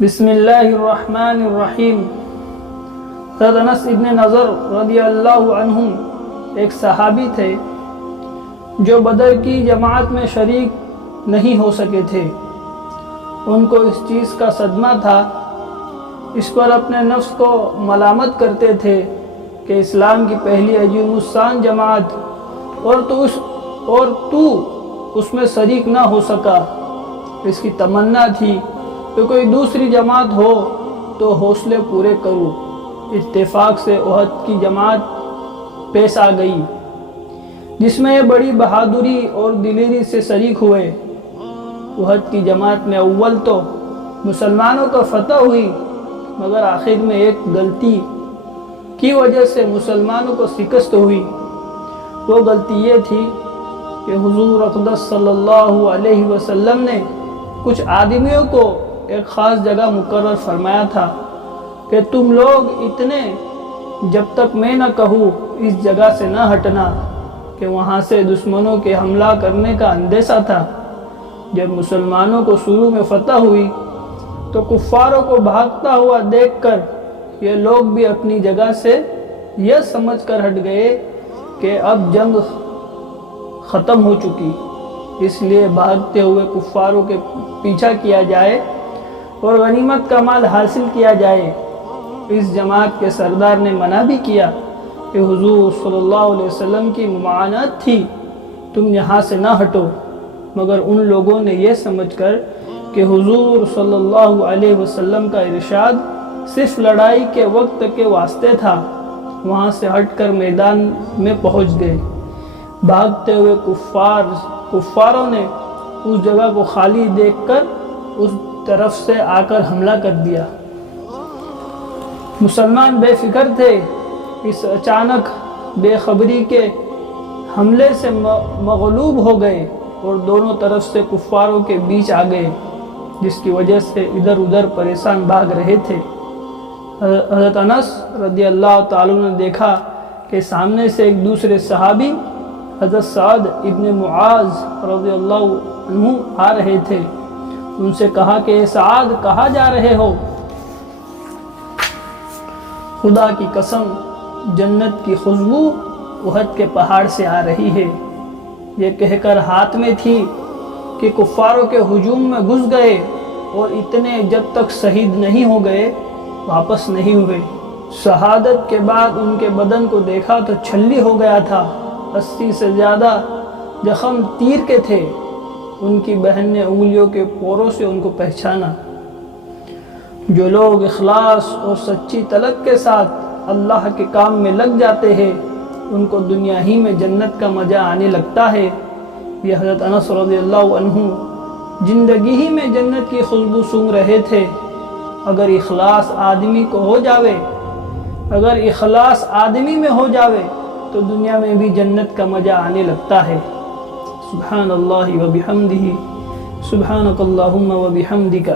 بسم اللہ الرحمن الرحیم۔ حضرت انس ابن نضر رضی اللہ عنہم ایک صحابی تھے جو بدر کی جماعت میں شریک نہیں ہو سکے تھے۔ ان کو اس چیز کا صدمہ تھا، اس پر اپنے نفس کو ملامت کرتے تھے کہ اسلام کی پہلی عظیم الشان جماعت اور تو اس میں شریک نہ ہو سکا۔ اس کی تمنا تھی کہ کوئی دوسری جماعت ہو تو حوصلے پورے کروں۔ اتفاق سے احد کی جماعت پیش آ گئی جس میں یہ بڑی بہادری اور دلیری سے شریک ہوئے۔ احد کی جماعت میں اول تو مسلمانوں کا فتح ہوئی، مگر آخر میں ایک غلطی کی وجہ سے مسلمانوں کو شکست ہوئی۔ وہ غلطی یہ تھی کہ حضور اقدس صلی اللہ علیہ وسلم نے کچھ آدمیوں کو ایک خاص جگہ مقرر فرمایا تھا کہ تم لوگ اتنے جب تک میں نہ کہوں اس جگہ سے نہ ہٹنا، کہ وہاں سے دشمنوں کے حملہ کرنے کا اندیشہ تھا۔ جب مسلمانوں کو شروع میں فتح ہوئی تو کفاروں کو بھاگتا ہوا دیکھ کر یہ لوگ بھی اپنی جگہ سے یہ سمجھ کر ہٹ گئے کہ اب جنگ ختم ہو چکی، اس لیے بھاگتے ہوئے کفاروں کے پیچھا کیا جائے اور غنیمت کا مال حاصل کیا جائے۔ اس جماعت کے سردار نے منع بھی کیا کہ حضور صلی اللہ علیہ وسلم کی ممانعت تھی، تم یہاں سے نہ ہٹو، مگر ان لوگوں نے یہ سمجھ کر کہ حضور صلی اللہ علیہ وسلم کا ارشاد صرف لڑائی کے وقت کے واسطے تھا، وہاں سے ہٹ کر میدان میں پہنچ گئے۔ بھاگتے ہوئے کفاروں نے اس جگہ کو خالی دیکھ کر اس طرف سے آ کر حملہ کر دیا۔ مسلمان بے فکر تھے، اس اچانک بے خبری کے حملے سے مغلوب ہو گئے اور دونوں طرف سے کفاروں کے بیچ آ گئے، جس کی وجہ سے ادھر ادھر پریشان بھاگ رہے تھے۔ حضرت انس رضی اللہ تعالیٰ نے دیکھا کہ سامنے سے ایک دوسرے صحابی حضرت سعد ابن معاذ رضی اللہ عنہ آ رہے تھے۔ ان سے کہا کہ اے سعد، کہاں جا رہے ہو؟ خدا کی قسم، جنت کی خوشبو احد کے پہاڑ سے آ رہی ہے، یہ کہہ کر ہاتھ میں تھی کہ کفاروں کے ہجوم میں گھس گئے اور اتنے جب تک شہید نہیں ہو گئے واپس نہیں ہوئے۔ شہادت کے بعد ان کے بدن کو دیکھا تو چھلی ہو گیا تھا، 80 سے زیادہ زخم تیر کے تھے۔ ان کی بہن نے انگلیوں کے پوروں سے ان کو پہچانا۔ جو لوگ اخلاص اور سچی طلب کے ساتھ اللہ کے کام میں لگ جاتے ہیں ان کو دنیا ہی میں جنت کا مزہ آنے لگتا ہے۔ یہ حضرت انس رضی اللہ عنہ زندگی ہی میں جنت کی خوشبو سونگھ رہے تھے۔ اگر اخلاص آدمی میں ہو جاوے تو دنیا میں بھی جنت کا مزہ آنے لگتا ہے۔ سبحان اللہ و بحمدہ، سبحانک اللہم و بحمدک۔